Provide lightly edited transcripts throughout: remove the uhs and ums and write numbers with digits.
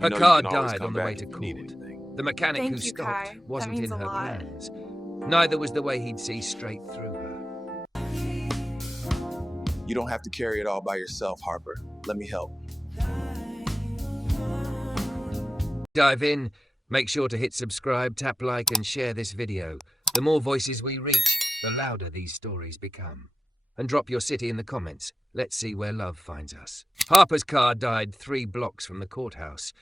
Her You car can always died come on the way back to if you need court. anything. The mechanic who Thank you, stopped Kai. That wasn't means in a her lot. plans. Neither was the way he'd see straight through her. You don't have to carry it all by yourself, Harper. Let me help. Dive in, make sure to hit subscribe, tap like and share this video. The more voices we reach, the louder these stories become. And drop your city in the comments. Let's see where love finds us. Harper's car died 3 blocks from the courthouse.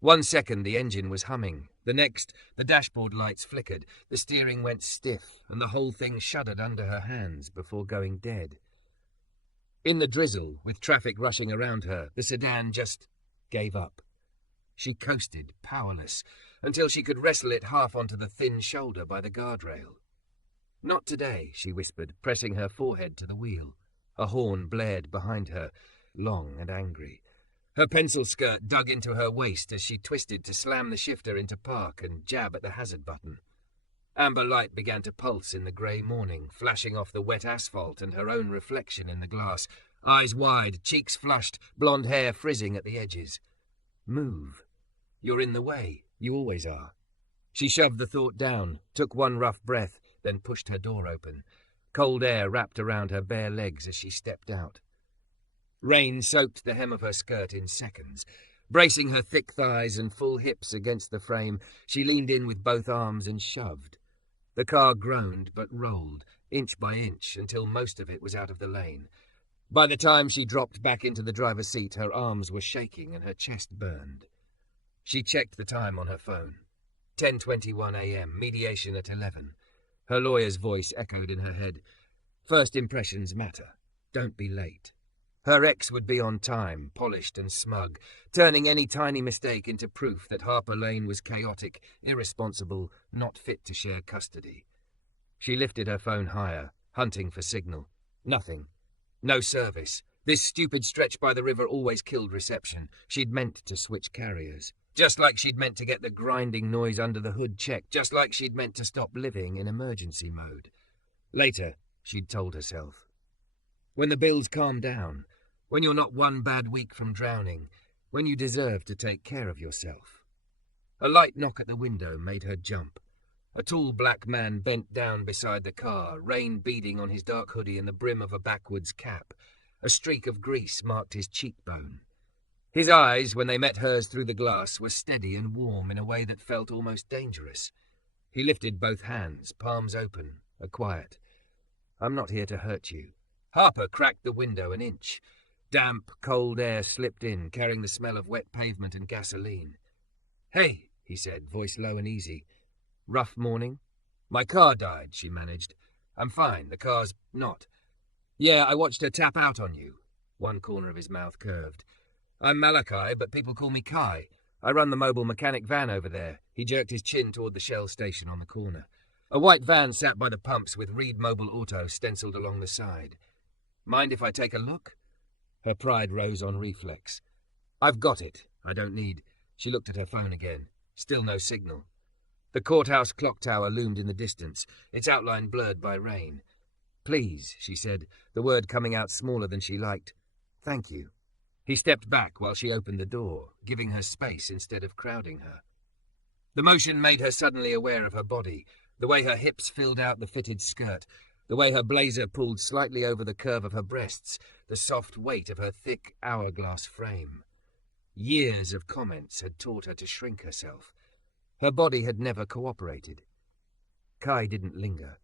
1 second the engine was humming. The next, the dashboard lights flickered, the steering went stiff, and the whole thing shuddered under her hands before going dead. In the drizzle, with traffic rushing around her, the sedan just gave up. She coasted, powerless, until she could wrestle it half onto the thin shoulder by the guardrail. "Not today," she whispered, pressing her forehead to the wheel. A horn blared behind her, long and angry. Her pencil skirt dug into her waist as she twisted to slam the shifter into park and jab at the hazard button. Amber light began to pulse in the grey morning, flashing off the wet asphalt and her own reflection in the glass, eyes wide, cheeks flushed, blonde hair frizzing at the edges. Move. You're in the way. You always are. She shoved the thought down, took one rough breath, then pushed her door open. Cold air wrapped around her bare legs as she stepped out. Rain soaked the hem of her skirt in seconds. Bracing her thick thighs and full hips against the frame, she leaned in with both arms and shoved. The car groaned but rolled, inch by inch, until most of it was out of the lane. By the time she dropped back into the driver's seat, her arms were shaking and her chest burned. She checked the time on her phone. 10:21 a.m., mediation at 11. Her lawyer's voice echoed in her head. First impressions matter. Don't be late. Her ex would be on time, polished and smug, turning any tiny mistake into proof that Harper Lane was chaotic, irresponsible, not fit to share custody. She lifted her phone higher, hunting for signal. Nothing. No service. This stupid stretch by the river always killed reception. She'd meant to switch carriers. Just like she'd meant to get the grinding noise under the hood checked. Just like she'd meant to stop living in emergency mode. Later, she'd told herself. When the bills calm down, when you're not one bad week from drowning, when you deserve to take care of yourself. A light knock at the window made her jump. A tall black man bent down beside the car, rain beading on his dark hoodie and the brim of a backwoods cap. A streak of grease marked his cheekbone. His eyes, when they met hers through the glass, were steady and warm in a way that felt almost dangerous. He lifted both hands, palms open, a quiet. "I'm not here to hurt you." Harper cracked the window an inch. Damp, cold air slipped in, carrying the smell of wet pavement and gasoline. "Hey," he said, voice low and easy. "Rough morning?" "My car died," she managed. "I'm fine, the car's not." "Yeah, I watched her tap out on you." One corner of his mouth curved. "I'm Malachi, but people call me Kai. I run the mobile mechanic van over there." He jerked his chin toward the Shell station on the corner. A white van sat by the pumps with Reed Mobile Auto stenciled along the side. "Mind if I take a look?" Her pride rose on reflex. "I've got it. I don't need..." She looked at her phone again. Still no signal. The courthouse clock tower loomed in the distance, its outline blurred by rain. "Please," she said, the word coming out smaller than she liked. "Thank you." He stepped back while she opened the door, giving her space instead of crowding her. The motion made her suddenly aware of her body, the way her hips filled out the fitted skirt, the way her blazer pulled slightly over the curve of her breasts, the soft weight of her thick hourglass frame. Years of comments had taught her to shrink herself. Her body had never cooperated. Kai didn't linger.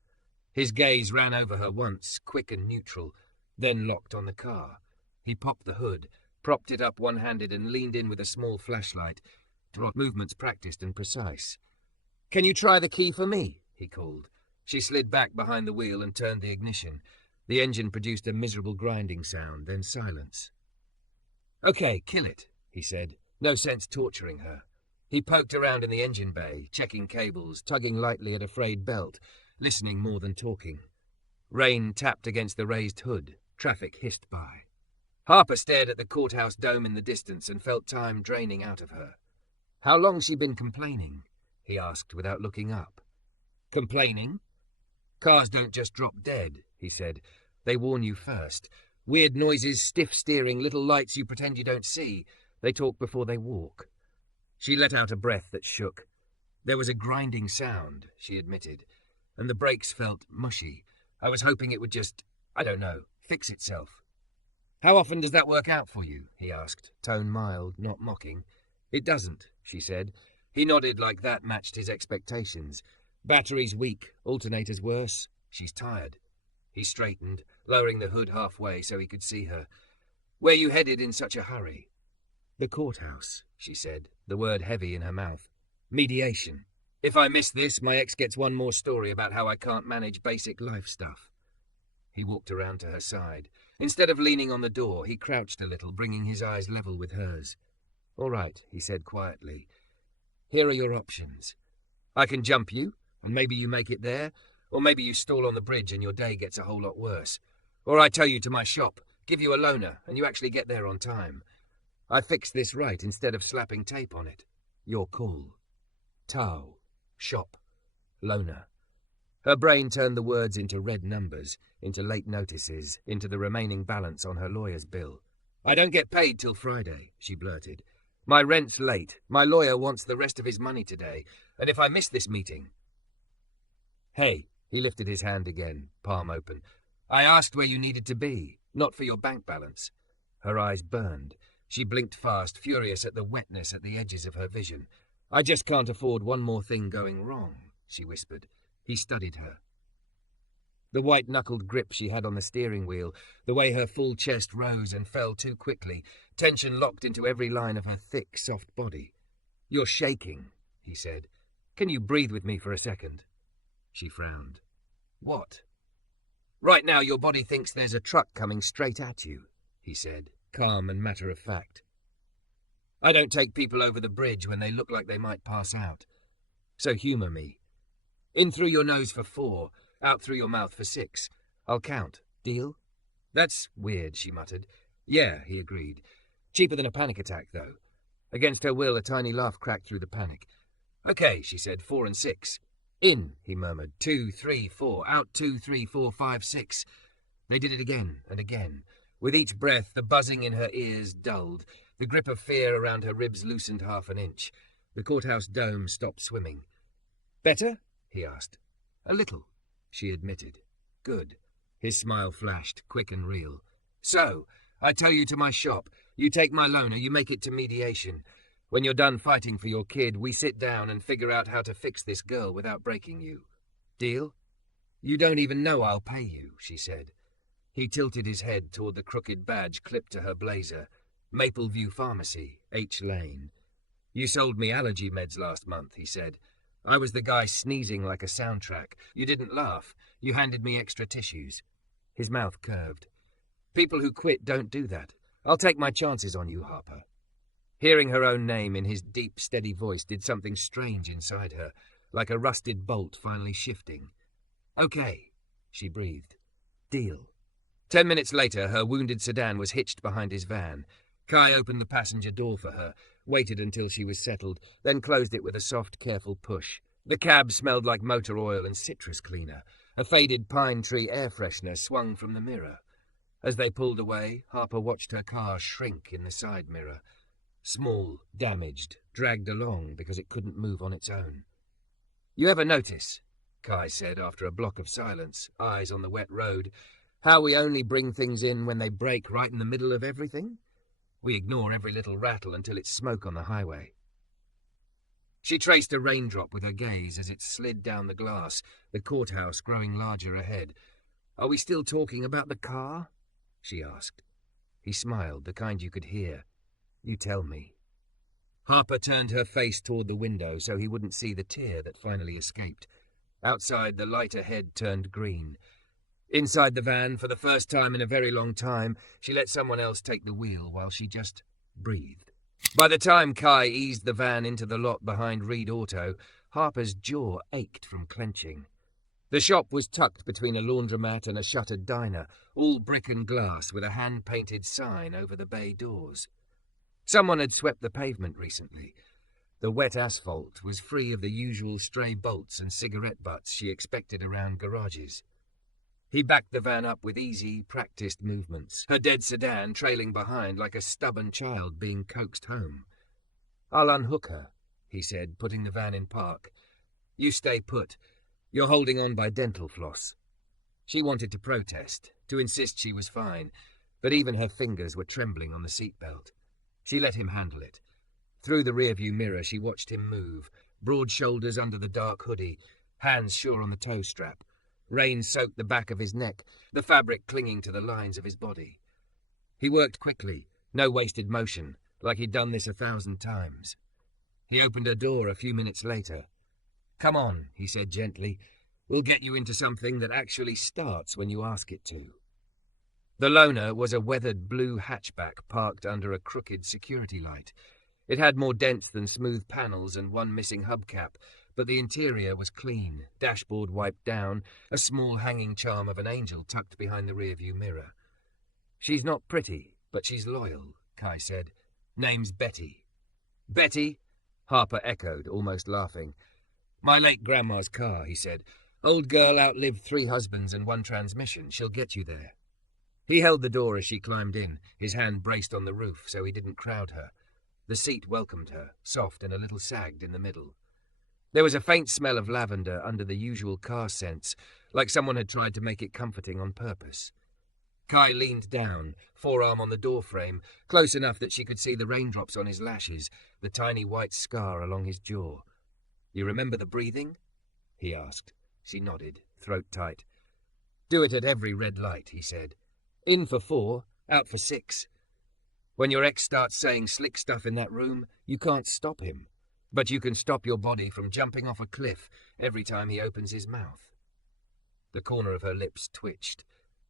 His gaze ran over her once, quick and neutral, then locked on the car. He popped the hood, propped it up one-handed and leaned in with a small flashlight, movements practiced and precise. "Can you try the key for me?" he called. She slid back behind the wheel and turned the ignition. The engine produced a miserable grinding sound, then silence. "Okay, kill it," he said. No sense torturing her. He poked around in the engine bay, checking cables, tugging lightly at a frayed belt, listening more than talking. Rain tapped against the raised hood. Traffic hissed by. Harper stared at the courthouse dome in the distance and felt time draining out of her. "How long's she been complaining?" he asked without looking up. "Complaining?" "Cars don't just drop dead," he said. "They warn you first. Weird noises, stiff steering, little lights you pretend you don't see. They talk before they walk." She let out a breath that shook. There was a grinding sound, she admitted, and the brakes felt mushy. I was hoping it would just, I don't know, fix itself. How often does that work out for you? He asked, tone mild, not mocking. It doesn't, she said. He nodded like that matched his expectations. Batteries weak, alternators worse. She's tired. He straightened, lowering the hood halfway so he could see her. Where you headed in such a hurry? The courthouse, she said, the word heavy in her mouth. Mediation. If I miss this, my ex gets one more story about how I can't manage basic life stuff. He walked around to her side. Instead of leaning on the door, he crouched a little, bringing his eyes level with hers. All right, he said quietly. Here are your options. I can jump you, and maybe you make it there, or maybe you stall on the bridge and your day gets a whole lot worse. Or I tell you to my shop, give you a loaner, and you actually get there on time. I fixed this right instead of slapping tape on it. Your call. Tao. Shop. Loaner. Her brain turned the words into red numbers, into late notices, into the remaining balance on her lawyer's bill. I don't get paid till Friday, she blurted. My rent's late. My lawyer wants the rest of his money today, and if I miss this meeting... Hey, he lifted his hand again, palm open. I asked where you needed to be, not for your bank balance. Her eyes burned. She blinked fast, furious at the wetness at the edges of her vision. I just can't afford one more thing going wrong, she whispered. He studied her. The white-knuckled grip she had on the steering wheel, the way her full chest rose and fell too quickly, tension locked into every line of her thick, soft body. You're shaking, he said. Can you breathe with me for a second? She frowned. What? Right now your body thinks there's a truck coming straight at you, he said, calm and matter-of-fact. I don't take people over the bridge when they look like they might pass out. So humour me. In through your nose for 4, out through your mouth for 6. I'll count. Deal? That's weird, she muttered. Yeah, he agreed. Cheaper than a panic attack, though. Against her will, a tiny laugh cracked through the panic. Okay, she said, 4 and 6. In, he murmured. 2, 3, 4. Out 2, 3, 4, 5, 6. They did it again and again. With each breath, the buzzing in her ears dulled. The grip of fear around her ribs loosened half an inch. The courthouse dome stopped swimming. Better? He asked. A little, she admitted. Good. His smile flashed, quick and real. So, I tell you to my shop. You take my loaner, you make it to mediation. When you're done fighting for your kid, we sit down and figure out how to fix this girl without breaking you. Deal? You don't even know I'll pay you, she said. He tilted his head toward the crooked badge clipped to her blazer. Mapleview Pharmacy, H Lane. You sold me allergy meds last month, he said. I was the guy sneezing like a soundtrack. You didn't laugh. You handed me extra tissues. His mouth curved. People who quit don't do that. I'll take my chances on you, Harper. Hearing her own name in his deep, steady voice did something strange inside her, like a rusted bolt finally shifting. Okay, she breathed. Deal. 10 minutes later, her wounded sedan was hitched behind his van. Kai opened the passenger door for her, waited until she was settled, then closed it with a soft, careful push. The cab smelled like motor oil and citrus cleaner. A faded pine tree air freshener swung from the mirror. As they pulled away, Harper watched her car shrink in the side mirror. Small, damaged, dragged along because it couldn't move on its own. You ever notice, Kai said after a block of silence, eyes on the wet road, how we only bring things in when they break right in the middle of everything? We ignore every little rattle until it's smoke on the highway. She traced a raindrop with her gaze as it slid down the glass, the courthouse growing larger ahead. Are we still talking about the car? She asked. He smiled, the kind you could hear. You tell me. Harper turned her face toward the window so he wouldn't see the tear that finally escaped. Outside, the light ahead turned green. Inside the van, for the first time in a very long time, she let someone else take the wheel while she just breathed. By the time Kai eased the van into the lot behind Reed Auto, Harper's jaw ached from clenching. The shop was tucked between a laundromat and a shuttered diner, all brick and glass with a hand-painted sign over the bay doors. Someone had swept the pavement recently. The wet asphalt was free of the usual stray bolts and cigarette butts she expected around garages. He backed the van up with easy, practiced movements, her dead sedan trailing behind like a stubborn child being coaxed home. I'll unhook her, he said, putting the van in park. You stay put. You're holding on by dental floss. She wanted to protest, to insist she was fine, but even her fingers were trembling on the seatbelt. She let him handle it. Through the rearview mirror she watched him move, broad shoulders under the dark hoodie, hands sure on the toe strap. Rain soaked the back of his neck, the fabric clinging to the lines of his body. He worked quickly, no wasted motion, like he'd done this 1,000 times. He opened her door a few minutes later. "Come on," he said gently. "We'll get you into something that actually starts when you ask it to." The loner was a weathered blue hatchback parked under a crooked security light. It had more dents than smooth panels and one missing hubcap, but the interior was clean, dashboard wiped down, a small hanging charm of an angel tucked behind the rearview mirror. "She's not pretty, but she's loyal," Kai said. "Name's Betty." "Betty?" Harper echoed, almost laughing. "My late grandma's car," he said. "Old girl outlived 3 husbands and 1 transmission. She'll get you there." He held the door as she climbed in, his hand braced on the roof so he didn't crowd her. The seat welcomed her, soft and a little sagged in the middle. There was a faint smell of lavender under the usual car scents, like someone had tried to make it comforting on purpose. Kai leaned down, forearm on the doorframe, close enough that she could see the raindrops on his lashes, the tiny white scar along his jaw. "You remember the breathing?" he asked. She nodded, throat tight. "Do it at every red light," he said. "In for 4, out for 6. When your ex starts saying slick stuff in that room, you can't stop him. But you can stop your body from jumping off a cliff every time he opens his mouth." The corner of her lips twitched.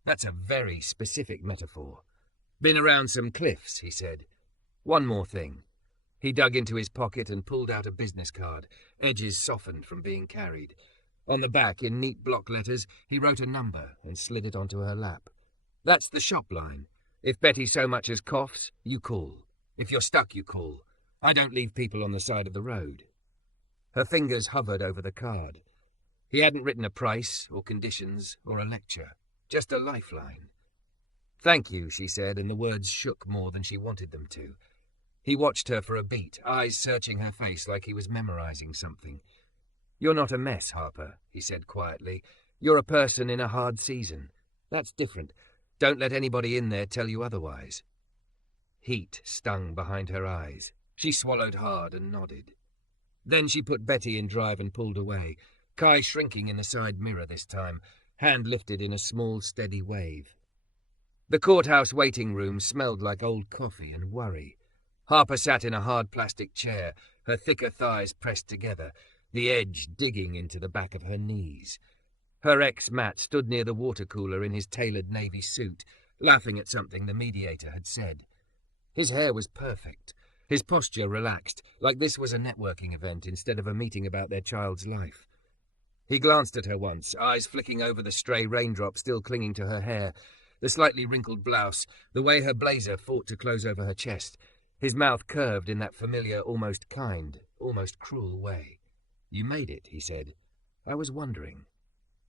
"That's a very specific metaphor." "Been around some cliffs," he said. "One more thing." He dug into his pocket and pulled out a business card, edges softened from being carried. On the back, in neat block letters, he wrote a number and slid it onto her lap. "That's the shop line. If Betty so much as coughs, you call. If you're stuck, you call. I don't leave people on the side of the road." Her fingers hovered over the card. He hadn't written a price or conditions or a lecture, just a lifeline. "Thank you," she said, and the words shook more than she wanted them to. He watched her for a beat, eyes searching her face like he was memorizing something. "You're not a mess, Harper," he said quietly. "You're a person in a hard season. That's different. Don't let anybody in there tell you otherwise." Heat stung behind her eyes. She swallowed hard and nodded. Then she put Betty in drive and pulled away, Kai shrinking in the side mirror this time, hand lifted in a small, steady wave. The courthouse waiting room smelled like old coffee and worry. Harper sat in a hard plastic chair, her thicker thighs pressed together, the edge digging into the back of her knees. Her ex, Matt, stood near the water cooler in his tailored navy suit, laughing at something the mediator had said. His hair was perfect, his posture relaxed, like this was a networking event instead of a meeting about their child's life. He glanced at her once, eyes flicking over the stray raindrop still clinging to her hair, the slightly wrinkled blouse, the way her blazer fought to close over her chest. His mouth curved in that familiar, almost kind, almost cruel way. "You made it," he said. "I was wondering."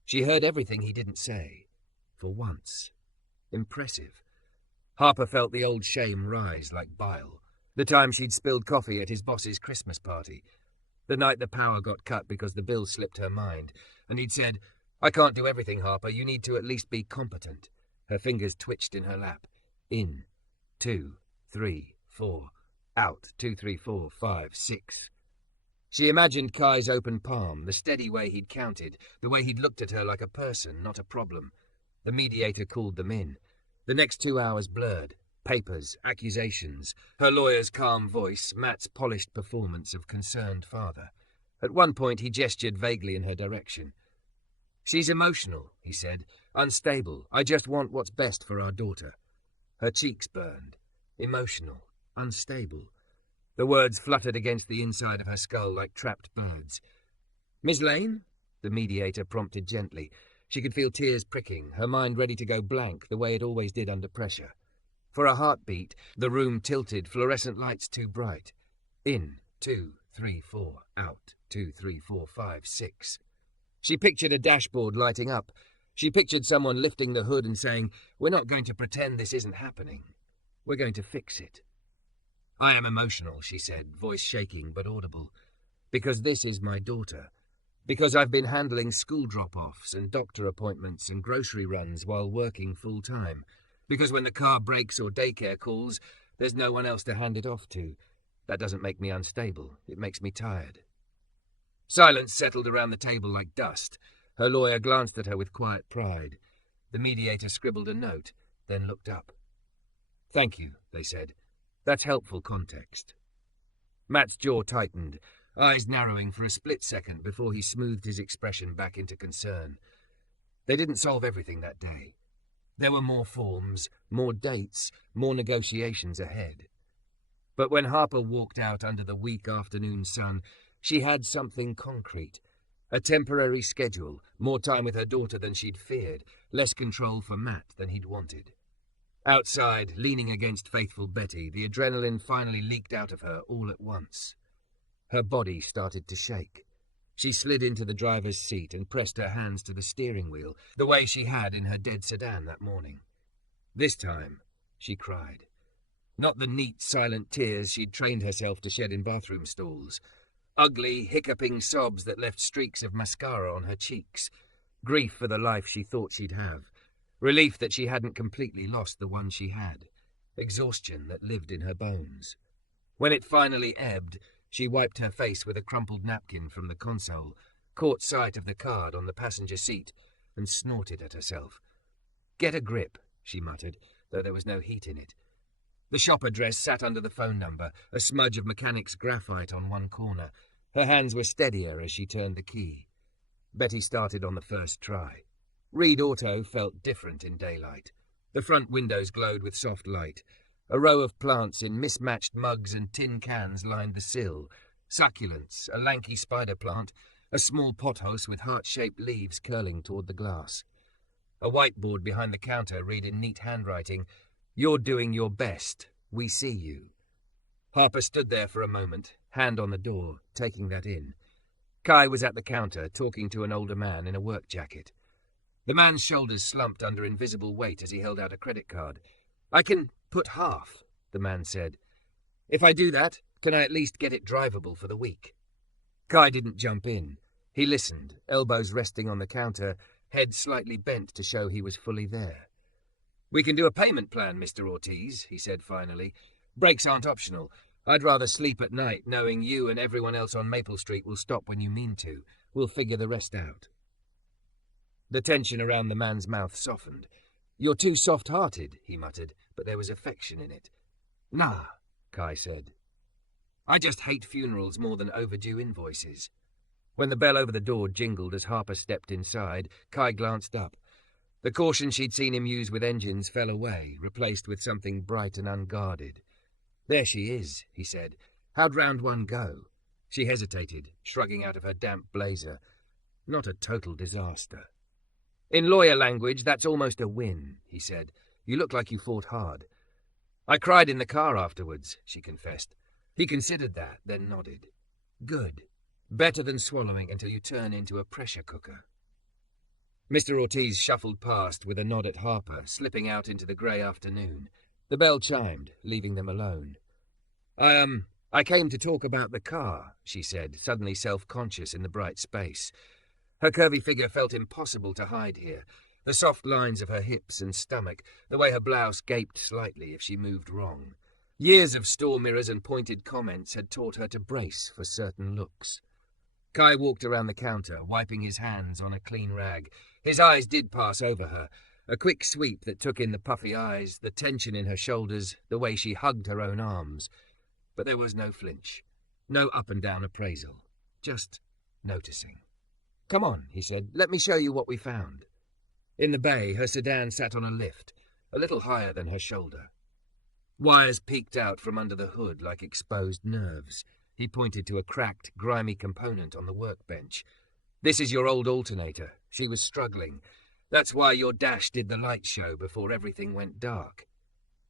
She heard everything he didn't say. For once. Impressive. Harper felt the old shame rise like bile. The time she'd spilled coffee at his boss's Christmas party. The night the power got cut because the bill slipped her mind. And he'd said, "I can't do everything, Harper. You need to at least be competent." Her fingers twitched in her lap. In. 2, 3, 4. Out. 2, 3, 4, 5, 6. She imagined Kai's open palm, the steady way he'd counted, the way he'd looked at her like a person, not a problem. The mediator called them in. The next 2 hours blurred. Papers, accusations, her lawyer's calm voice, Matt's polished performance of concerned father. At one point he gestured vaguely in her direction. "She's emotional," he said. "Unstable. I just want what's best for our daughter." Her cheeks burned. Emotional. Unstable. The words fluttered against the inside of her skull like trapped birds. "Miss Lane?" the mediator prompted gently. She could feel tears pricking, her mind ready to go blank the way it always did under pressure. For a heartbeat, the room tilted, fluorescent lights too bright. In. 2, 3, 4. Out. 2, 3, 4, 5, 6. She pictured a dashboard lighting up. She pictured someone lifting the hood and saying, "We're not going to pretend this isn't happening. We're going to fix it." I am emotional, she said, voice shaking but audible. Because this is my daughter. Because I've been handling school drop-offs and doctor appointments and grocery runs while working full-time. Because when the car breaks or daycare calls, there's no one else to hand it off to. That doesn't make me unstable. It makes me tired. Silence settled around the table like dust. Her lawyer glanced at her with quiet pride. The mediator scribbled a note, then looked up. Thank you, they said. That's helpful context. Matt's jaw tightened, eyes narrowing for a split second before he smoothed his expression back into concern. They didn't solve everything that day. There were more forms, more dates, more negotiations ahead. But when Harper walked out under the weak afternoon sun, she had something concrete. A temporary schedule, more time with her daughter than she'd feared, less control for Matt than he'd wanted. Outside, leaning against faithful Betty, the adrenaline finally leaked out of her all at once. Her body started to shake. She slid into the driver's seat and pressed her hands to the steering wheel, the way she had in her dead sedan that morning. This time, she cried. Not the neat, silent tears she'd trained herself to shed in bathroom stalls. Ugly, hiccuping sobs that left streaks of mascara on her cheeks. Grief for the life she thought she'd have. Relief that she hadn't completely lost the one she had. Exhaustion that lived in her bones. When it finally ebbed, she wiped her face with a crumpled napkin from the console, caught sight of the card on the passenger seat, and snorted at herself. Get a grip, she muttered, though there was no heat in it. The shop address sat under the phone number, a smudge of mechanic's graphite on one corner. Her hands were steadier as she turned the key. Betty started on the first try. Reed Auto felt different in daylight. The front windows glowed with soft light. A row of plants in mismatched mugs and tin cans lined the sill. Succulents, a lanky spider plant, a small pothouse with heart-shaped leaves curling toward the glass. A whiteboard behind the counter read in neat handwriting, "You're doing your best. We see you." Harper stood there for a moment, hand on the door, taking that in. Kai was at the counter, talking to an older man in a work jacket. The man's shoulders slumped under invisible weight as he held out a credit card. "I can put half," the man said. "If I do that, can I at least get it drivable for the week?" Kai didn't jump in. He listened, elbows resting on the counter, head slightly bent to show he was fully there. "We can do a payment plan, Mr. Ortiz," he said finally. "Breaks aren't optional. I'd rather sleep at night knowing you and everyone else on Maple Street will stop when you mean to. We'll figure the rest out." The tension around the man's mouth softened. "You're too soft-hearted," he muttered, but there was affection in it. "Nah," Kai said. "I just hate funerals more than overdue invoices." When the bell over the door jingled as Harper stepped inside, Kai glanced up. The caution she'd seen him use with engines fell away, replaced with something bright and unguarded. "There she is," he said. "How'd round one go?" She hesitated, shrugging out of her damp blazer. "Not a total disaster." "In lawyer language, that's almost a win," he said. "You look like you fought hard." "I cried in the car afterwards," she confessed. He considered that, then nodded. "Good. Better than swallowing until you turn into a pressure cooker." Mr. Ortiz shuffled past with a nod at Harper, slipping out into the grey afternoon. The bell chimed, leaving them alone. I came to talk about the car," she said, suddenly self-conscious in the bright space. Her curvy figure felt impossible to hide here. The soft lines of her hips and stomach, the way her blouse gaped slightly if she moved wrong. Years of store mirrors and pointed comments had taught her to brace for certain looks. Kai walked around the counter, wiping his hands on a clean rag. His eyes did pass over her, a quick sweep that took in the puffy eyes, the tension in her shoulders, the way she hugged her own arms. But there was no flinch, no up-and-down appraisal, just noticing. "Come on," he said, "let me show you what we found." In the bay, her sedan sat on a lift, a little higher than her shoulder. Wires peeked out from under the hood like exposed nerves. He pointed to a cracked, grimy component on the workbench. "This is your old alternator. She was struggling. That's why your dash did the light show before everything went dark."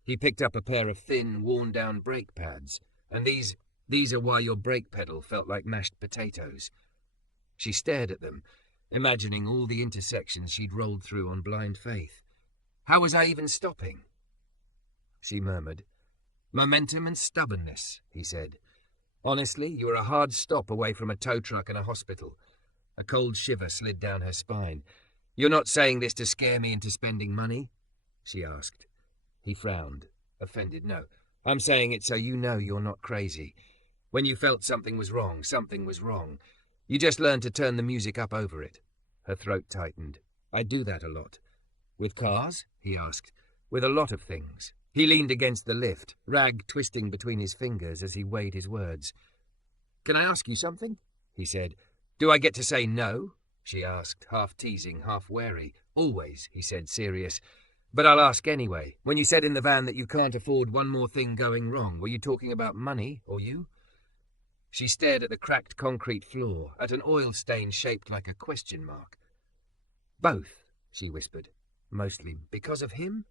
He picked up a pair of thin, worn-down brake pads. "And these are why your brake pedal felt like mashed potatoes." She stared at them, imagining all the intersections she'd rolled through on blind faith. "How was I even stopping?" She murmured, Momentum and stubbornness, he said. Honestly, you were a hard stop away from a tow truck and a hospital. A cold shiver slid down her spine. You're not saying this to scare me into spending money? She asked. He frowned, offended. No, I'm saying it so you know you're not crazy. When you felt something was wrong, something was wrong. You just learned to turn the music up over it. Her throat tightened. I do that a lot. With cars? He asked. With a lot of things. He leaned against the lift, rag twisting between his fingers as he weighed his words. Can I ask you something? He said. Do I get to say no? She asked, half teasing, half wary. Always, he said, serious. But I'll ask anyway. When you said in the van that you can't afford one more thing going wrong, were you talking about money, or you? She stared at the cracked concrete floor, at an oil stain shaped like a question mark. Both, she whispered. Mostly because of him?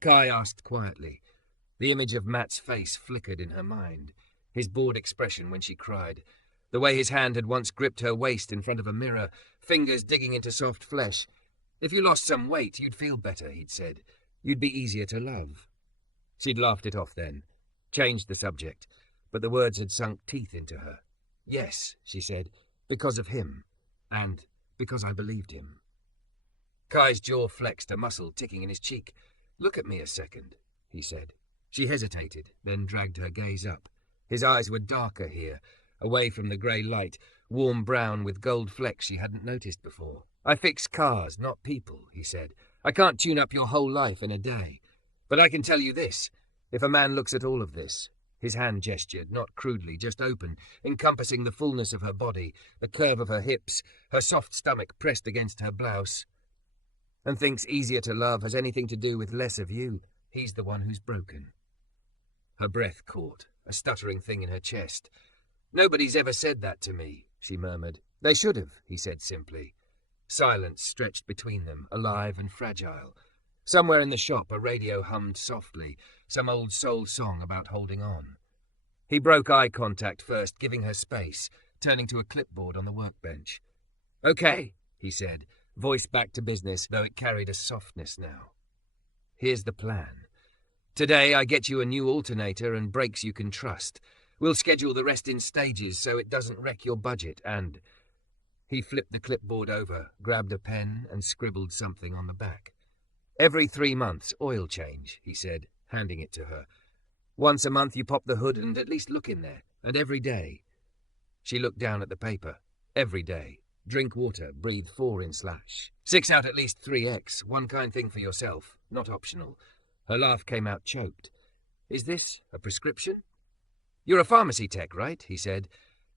Kai asked quietly. The image of Matt's face flickered in her mind, his bored expression when she cried, the way his hand had once gripped her waist in front of a mirror, fingers digging into soft flesh. If you lost some weight, you'd feel better, he'd said. You'd be easier to love. She'd laughed it off then, changed the subject, but the words had sunk teeth into her. Yes, she said, because of him, and because I believed him. Kai's jaw flexed, a muscle ticking in his cheek. Look at me a second, he said. She hesitated, then dragged her gaze up. His eyes were darker here, away from the grey light, warm brown with gold flecks she hadn't noticed before. I fix cars, not people, he said. I can't tune up your whole life in a day. But I can tell you this. If a man looks at all of this, his hand gestured, not crudely, just open, encompassing the fullness of her body, the curve of her hips, her soft stomach pressed against her blouse, and thinks easier to love has anything to do with less of you, he's the one who's broken. Her breath caught, a stuttering thing in her chest. Nobody's ever said that to me, she murmured. They should have, he said simply. Silence stretched between them, alive and fragile. Somewhere in the shop a radio hummed softly, some old soul song about holding on. He broke eye contact first, giving her space, turning to a clipboard on the workbench. Okay, he said, voice back to business, though it carried a softness now. Here's the plan. Today I get you a new alternator and brakes you can trust. We'll schedule the rest in stages so it doesn't wreck your budget, and... He flipped the clipboard over, grabbed a pen and scribbled something on the back. Every 3 months, oil change, he said, handing it to her. Once a month you pop the hood and at least look in there, and every day. She looked down at the paper. Every day. Drink water, breathe 4 in slash. 6 out at least 3x, one kind thing for yourself, not optional. Her laugh came out choked. Is this a prescription? You're a pharmacy tech, right? He said.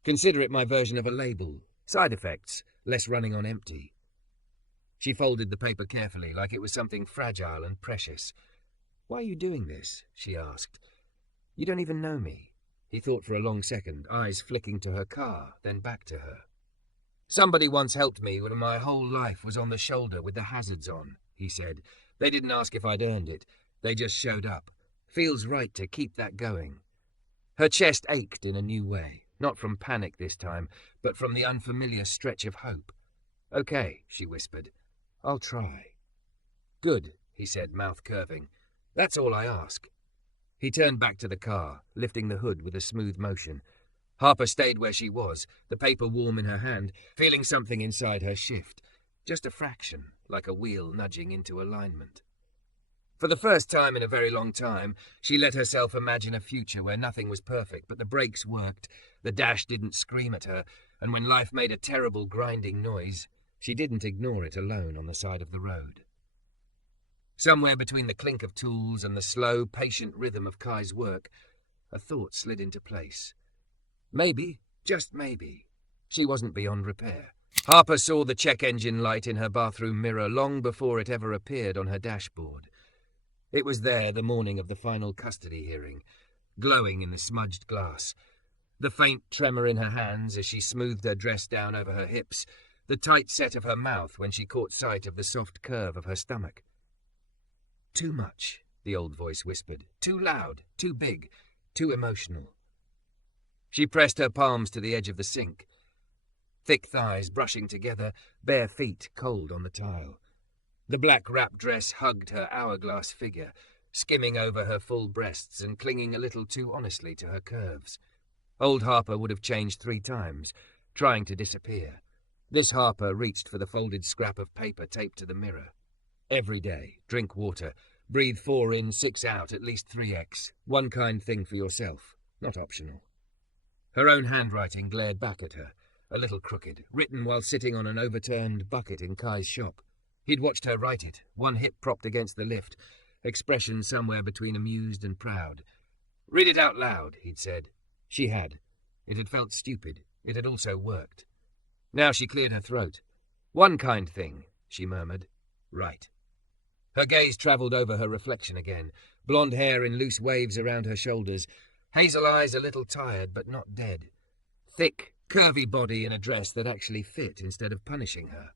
Consider it my version of a label. Side effects, less running on empty. She folded the paper carefully, like it was something fragile and precious. Why are you doing this? She asked. You don't even know me. He thought for a long second, eyes flicking to her car, then back to her. Somebody once helped me when my whole life was on the shoulder with the hazards on, he said. They didn't ask if I'd earned it. They just showed up. Feels right to keep that going. Her chest ached in a new way, not from panic this time, but from the unfamiliar stretch of hope. Okay, she whispered. I'll try. Good, he said, mouth curving. That's all I ask. He turned back to the car, lifting the hood with a smooth motion. Harper stayed where she was, the paper warm in her hand, feeling something inside her shift. Just a fraction, like a wheel nudging into alignment. For the first time in a very long time, she let herself imagine a future where nothing was perfect, but the brakes worked, the dash didn't scream at her, and when life made a terrible grinding noise, she didn't ignore it alone on the side of the road. Somewhere between the clink of tools and the slow, patient rhythm of Kai's work, a thought slid into place. Maybe, just maybe, she wasn't beyond repair. Harper saw the check engine light in her bathroom mirror long before it ever appeared on her dashboard. It was there the morning of the final custody hearing, glowing in the smudged glass. The faint tremor in her hands as she smoothed her dress down over her hips, the tight set of her mouth when she caught sight of the soft curve of her stomach. Too much, the old voice whispered. Too loud, too big, too emotional. She pressed her palms to the edge of the sink. Thick thighs brushing together, bare feet cold on the tile. The black wrap dress hugged her hourglass figure, skimming over her full breasts and clinging a little too honestly to her curves. Old Harper would have changed 3 times, trying to disappear. This Harper reached for the folded scrap of paper taped to the mirror. Every day, drink water, breathe 4 in, 6 out, at least 3x. One kind thing for yourself, not optional. Her own handwriting glared back at her, a little crooked, written while sitting on an overturned bucket in Kai's shop. He'd watched her write it, one hip propped against the lift, expression somewhere between amused and proud. "Read it out loud," he'd said. She had. It had felt stupid. It had also worked. Now she cleared her throat. "One kind thing," she murmured. "Right." Her gaze travelled over her reflection again, blonde hair in loose waves around her shoulders, hazel eyes a little tired but not dead. Thick, curvy body in a dress that actually fit instead of punishing her.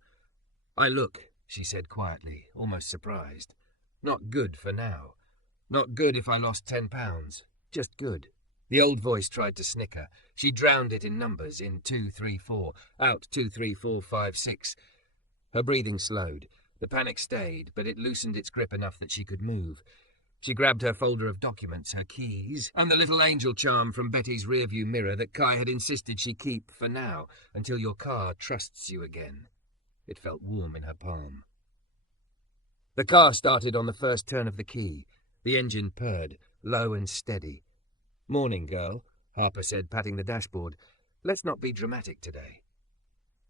"I look," she said quietly, almost surprised. "Not good for now. Not good if I lost 10 pounds. Just good." The old voice tried to snicker. She drowned it in numbers, in 2, 3, 4, out 2, 3, 4, 5, 6. Her breathing slowed. The panic stayed, but it loosened its grip enough that she could move. She grabbed her folder of documents, her keys, and the little angel charm from Betty's rearview mirror that Kai had insisted she keep for now, until your car trusts you again. It felt warm in her palm. The car started on the first turn of the key. The engine purred, low and steady. "Morning, girl," Harper said, patting the dashboard. "Let's not be dramatic today."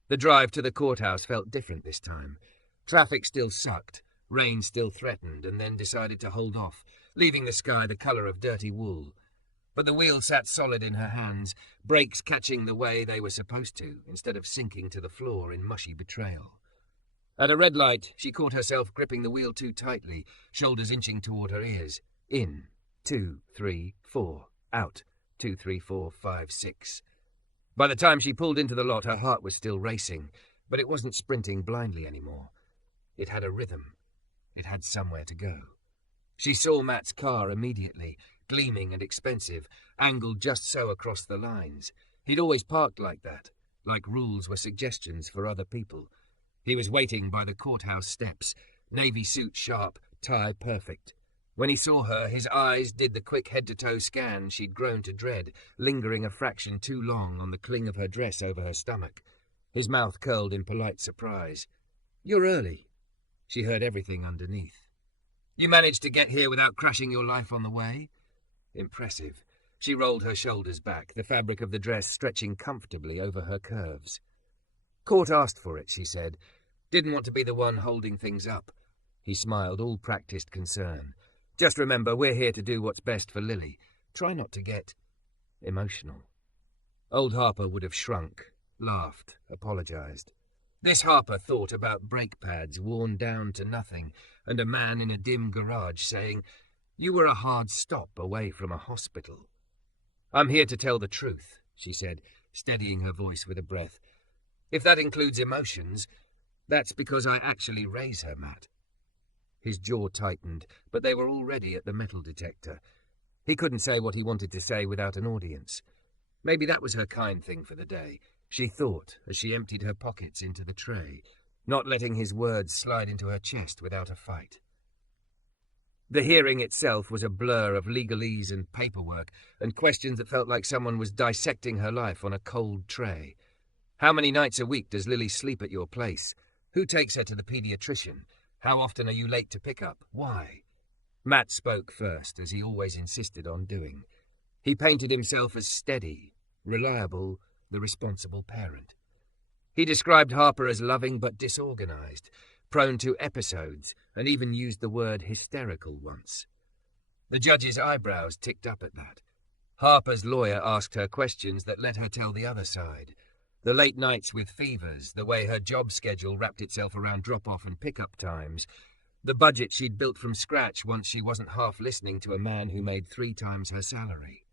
The drive to the courthouse felt different this time. Traffic still sucked, rain still threatened, and then decided to hold off, leaving the sky the colour of dirty wool. But the wheel sat solid in her hands, brakes catching the way they were supposed to, instead of sinking to the floor in mushy betrayal. At a red light, she caught herself gripping the wheel too tightly, shoulders inching toward her ears. In, 2, 3, 4, out, 2, 3, 4, 5, 6. By the time she pulled into the lot, her heart was still racing, but it wasn't sprinting blindly anymore. It had a rhythm. It had somewhere to go. She saw Matt's car immediately, gleaming and expensive, angled just so across the lines. He'd always parked like that, like rules were suggestions for other people. He was waiting by the courthouse steps, navy suit sharp, tie perfect. When he saw her, his eyes did the quick head-to-toe scan she'd grown to dread, lingering a fraction too long on the cling of her dress over her stomach. His mouth curled in polite surprise. "You're early." She heard everything underneath. "You managed to get here without crashing your life on the way?" Impressive. She rolled her shoulders back, the fabric of the dress stretching comfortably over her curves. "Court asked for it," she said. "Didn't want to be the one holding things up." He smiled, all practiced concern. "Just remember, we're here to do what's best for Lily. Try not to get emotional." Old Harper would have shrunk, laughed, apologized. This Harper thought about brake pads worn down to nothing and a man in a dim garage saying, "You were a hard stop away from a hospital." "I'm here to tell the truth," she said, steadying her voice with a breath. "If that includes emotions, that's because I actually raise her, Matt." His jaw tightened, but they were already at the metal detector. He couldn't say what he wanted to say without an audience. Maybe that was her kind thing for the day, she thought as she emptied her pockets into the tray, not letting his words slide into her chest without a fight. The hearing itself was a blur of legalese and paperwork and questions that felt like someone was dissecting her life on a cold tray. How many nights a week does Lily sleep at your place? Who takes her to the pediatrician? How often are you late to pick up? Why? Matt spoke first, as he always insisted on doing. He painted himself as steady, reliable, the responsible parent. He described Harper as loving but disorganized, prone to episodes, and even used the word hysterical once. The judge's eyebrows ticked up at that. Harper's lawyer asked her questions that let her tell the other side. The late nights with fevers, the way her job schedule wrapped itself around drop-off and pick-up times, the budget she'd built from scratch once she wasn't half listening to a man who made 3 times her salary.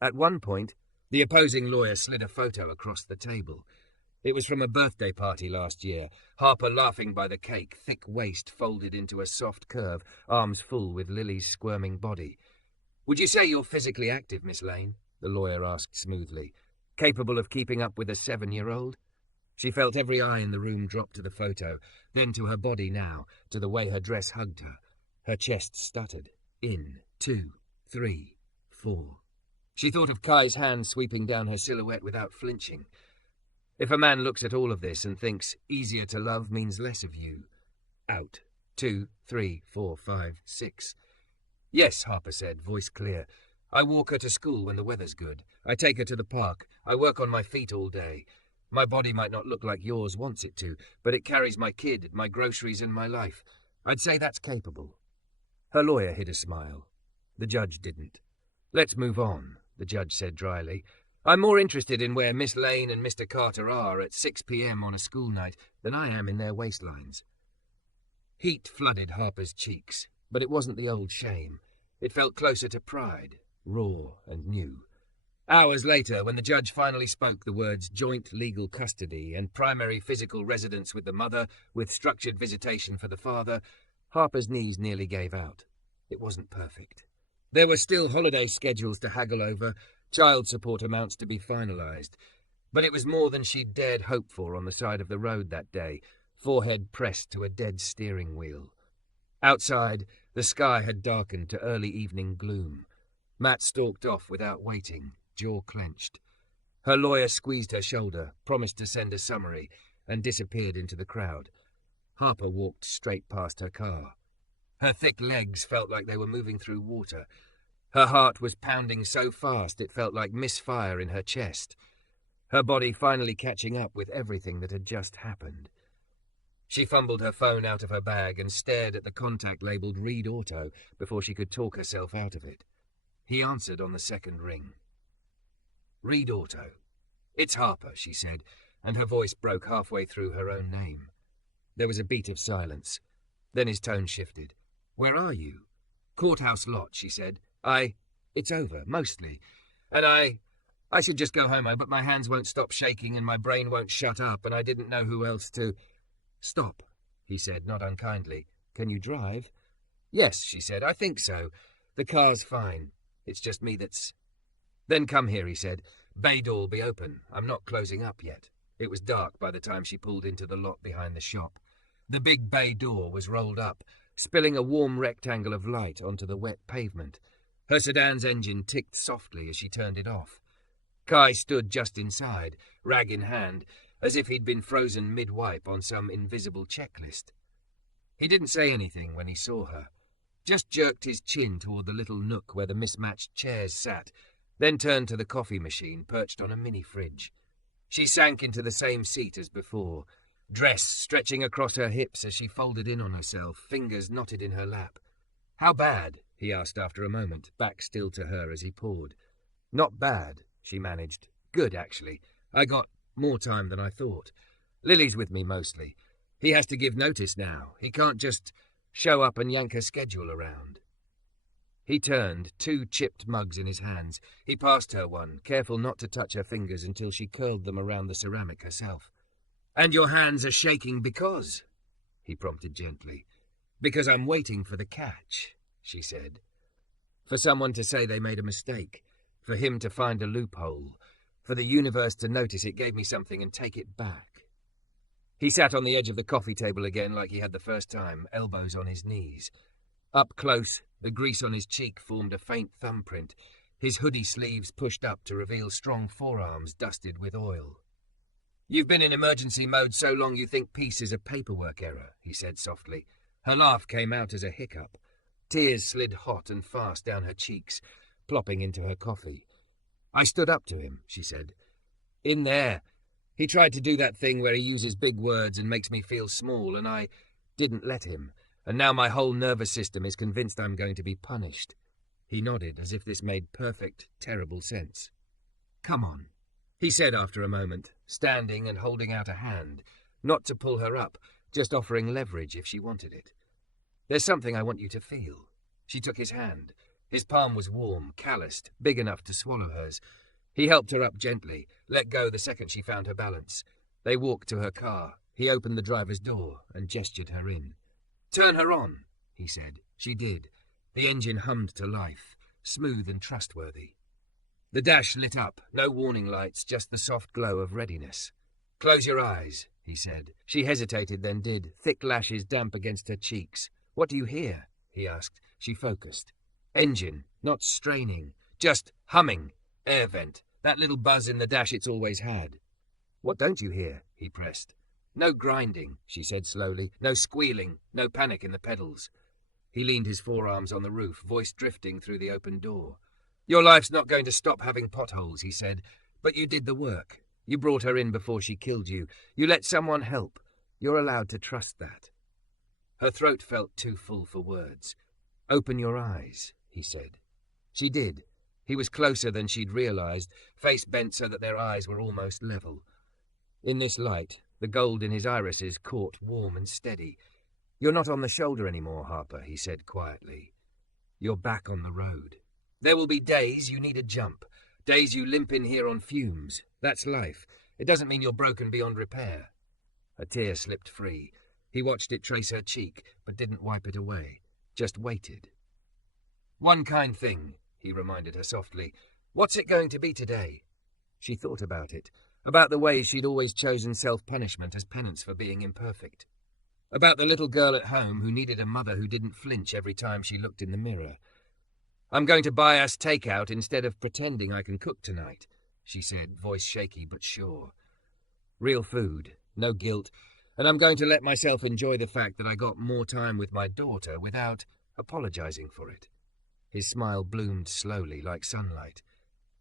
At one point, the opposing lawyer slid a photo across the table. It was from a birthday party last year, Harper laughing by the cake, thick waist folded into a soft curve, arms full with Lily's squirming body. "Would you say you're physically active, Miss Lane?" the lawyer asked smoothly. "Capable of keeping up with a 7-year-old? She felt every eye in the room drop to the photo, then to her body now, to the way her dress hugged her. Her chest stuttered. In, 2, 3, 4. She thought of Kai's hand sweeping down her silhouette without flinching. If a man looks at all of this and thinks easier to love means less of you. Out. 2, 3, 4, 5, 6. Yes, Harper said, voice clear. I walk her to school when the weather's good. I take her to the park. I work on my feet all day. My body might not look like yours wants it to, but it carries my kid, my groceries, and my life. I'd say that's capable. Her lawyer hid a smile. The judge didn't. Let's move on, the judge said dryly. I'm more interested in where Miss Lane and Mr. Carter are at 6 p.m. on a school night than I am in their waistlines. Heat flooded Harper's cheeks, but it wasn't the old shame. It felt closer to pride, raw and new. Hours later, when the judge finally spoke the words joint legal custody and primary physical residence with the mother, with structured visitation for the father, Harper's knees nearly gave out. It wasn't perfect. There were still holiday schedules to haggle over, child support amounts to be finalized. But it was more than she'd dared hope for on the side of the road that day, forehead pressed to a dead steering wheel. Outside, the sky had darkened to early evening gloom. Matt stalked off without waiting, jaw clenched. Her lawyer squeezed her shoulder, promised to send a summary, and disappeared into the crowd. Harper walked straight past her car. Her thick legs felt like they were moving through water. Her heart was pounding so fast it felt like misfire in her chest. Her body finally catching up with everything that had just happened. She fumbled her phone out of her bag and stared at the contact labelled Read Auto before she could talk herself out of it. He answered on the second ring. Read Auto. It's Harper, she said, and her voice broke halfway through her own name. There was a beat of silence. Then his tone shifted. Where are you? Courthouse lot, she said. It's over, mostly. And I should just go home, but my hands won't stop shaking and my brain won't shut up and I didn't know who else to... Stop, he said, not unkindly. Can you drive? Yes, she said, I think so. The car's fine. It's just me that's... Then come here, he said. Bay door'll be open. I'm not closing up yet. It was dark by the time she pulled into the lot behind the shop. The big bay door was rolled up, spilling a warm rectangle of light onto the wet pavement. Her sedan's engine ticked softly as she turned it off. Kai stood just inside, rag in hand, as if he'd been frozen mid-wipe on some invisible checklist. He didn't say anything when he saw her, just jerked his chin toward the little nook where the mismatched chairs sat, then turned to the coffee machine perched on a mini-fridge. She sank into the same seat as before, dress stretching across her hips as she folded in on herself, fingers knotted in her lap. How bad? He asked after a moment, back still to her as he poured. Not bad, she managed. Good, actually. I got more time than I thought. Lily's with me mostly. He has to give notice now. He can't just show up and yank her schedule around. He turned, 2 chipped mugs in his hands. He passed her one, careful not to touch her fingers until she curled them around the ceramic herself. And your hands are shaking because, he prompted gently. Because I'm waiting for the catch, she said. For someone to say they made a mistake, for him to find a loophole, for the universe to notice it gave me something and take it back. He sat on the edge of the coffee table again like he had the first time, elbows on his knees. Up close, the grease on his cheek formed a faint thumbprint, his hoodie sleeves pushed up to reveal strong forearms dusted with oil. You've been in emergency mode so long you think peace is a paperwork error, he said softly. Her laugh came out as a hiccup. Tears slid hot and fast down her cheeks, plopping into her coffee. I stood up to him, she said. In there. He tried to do that thing where he uses big words and makes me feel small, and I didn't let him. And now my whole nervous system is convinced I'm going to be punished. He nodded as if this made perfect, terrible sense. Come on, he said after a moment, standing and holding out a hand, not to pull her up, just offering leverage if she wanted it. There's something I want you to feel. She took his hand. His palm was warm, calloused, big enough to swallow hers. He helped her up gently, let go the second she found her balance. They walked to her car. He opened the driver's door and gestured her in. Turn her on, he said. She did. The engine hummed to life, smooth and trustworthy. The dash lit up, no warning lights, just the soft glow of readiness. Close your eyes, he said. She hesitated, then did, thick lashes damp against her cheeks. What do you hear? he asked. She focused. Engine, not straining, just humming. Air vent, that little buzz in the dash it's always had. What don't you hear? He pressed. No grinding, she said slowly. No squealing, no panic in the pedals. He leaned his forearms on the roof, voice drifting through the open door. Your life's not going to stop having potholes, he said, but you did the work. You brought her in before she killed you. You let someone help. You're allowed to trust that. Her throat felt too full for words. Open your eyes, he said. She did. He was closer than she'd realized, face bent so that their eyes were almost level. In this light, the gold in his irises caught warm and steady. You're not on the shoulder anymore, Harper, he said quietly. You're back on the road. There will be days you need a jump, days you limp in here on fumes. That's life. It doesn't mean you're broken beyond repair. A tear slipped free. He watched it trace her cheek, but didn't wipe it away. Just waited. One kind thing, he reminded her softly. What's it going to be today? She thought about it, about the way she'd always chosen self-punishment as penance for being imperfect. About the little girl at home who needed a mother who didn't flinch every time she looked in the mirror. I'm going to buy us takeout instead of pretending I can cook tonight, she said, voice shaky but sure. Real food, no guilt, and I'm going to let myself enjoy the fact that I got more time with my daughter without apologizing for it. His smile bloomed slowly like sunlight.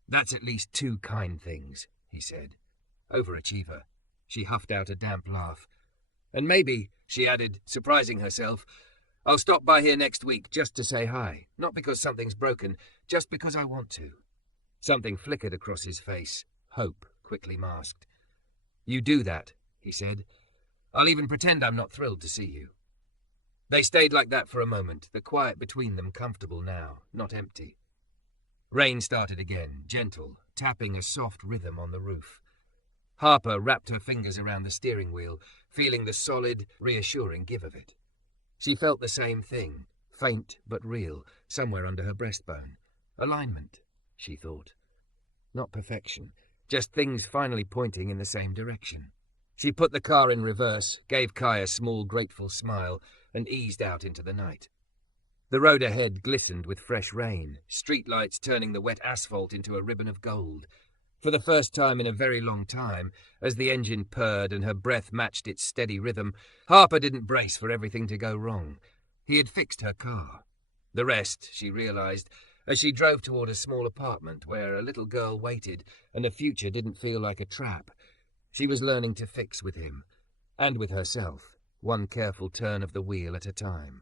That's at least two kind things, he said. Overachiever. She huffed out a damp laugh. And maybe, she added, surprising herself, I'll stop by here next week just to say hi, not because something's broken, just because I want to. Something flickered across his face, hope quickly masked. You do that, he said. I'll even pretend I'm not thrilled to see you. They stayed like that for a moment, the quiet between them comfortable now, not empty. Rain started again, gentle, tapping a soft rhythm on the roof. Harper wrapped her fingers around the steering wheel, feeling the solid, reassuring give of it. She felt the same thing, faint but real, somewhere under her breastbone. Alignment, she thought. Not perfection, just things finally pointing in the same direction. She put the car in reverse, gave Kai a small, grateful smile, and eased out into the night. The road ahead glistened with fresh rain, streetlights turning the wet asphalt into a ribbon of gold. For the first time in a very long time, as the engine purred and her breath matched its steady rhythm, Harper didn't brace for everything to go wrong. He had fixed her car. The rest, she realized, as she drove toward a small apartment where a little girl waited and the future didn't feel like a trap. She was learning to fix with him, and with herself, one careful turn of the wheel at a time.